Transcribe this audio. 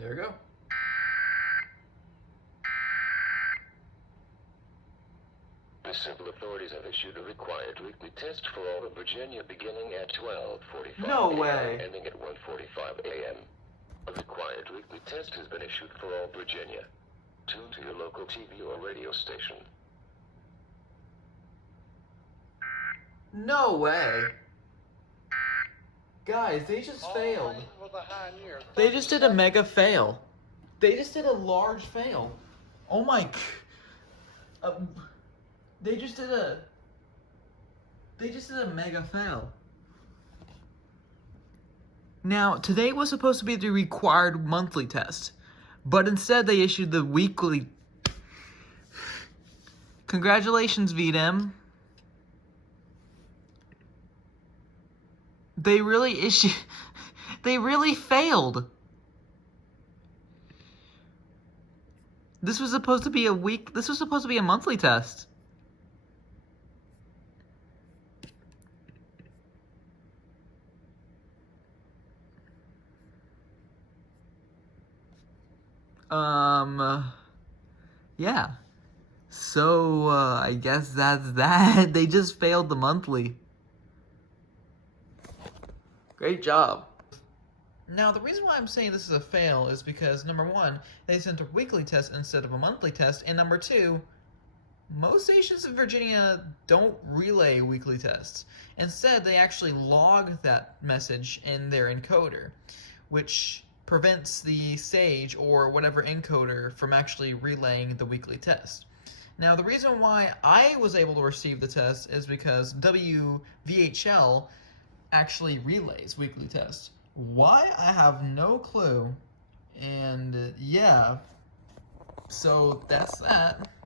There we go. The civil authorities have issued a required weekly test for all of Virginia beginning at 12:45 No a.m. way. ending at 1:45 a.m. A required weekly test has been issued for all Virginia. Tune to your local TV or radio station. No way. Guys, they just failed. They just did a mega fail. They just did a large fail. Oh my. They just did a mega fail. Now, today was supposed to be the required monthly test, but instead they issued the weekly. Congratulations, VDEM. They really failed. This was supposed to be a monthly test. Yeah. So, I guess that's that. They just failed the monthly. Great job. Now, the reason why I'm saying this is a fail is because, number one, they sent a weekly test instead of a monthly test, and number two, most stations in Virginia don't relay weekly tests. Instead, they actually log that message in their encoder, which prevents the stage or whatever encoder from actually relaying the weekly test. Now, the reason why I was able to receive the test is because VHL actually relays weekly tests. Why? I have no clue. And yeah, so that's that.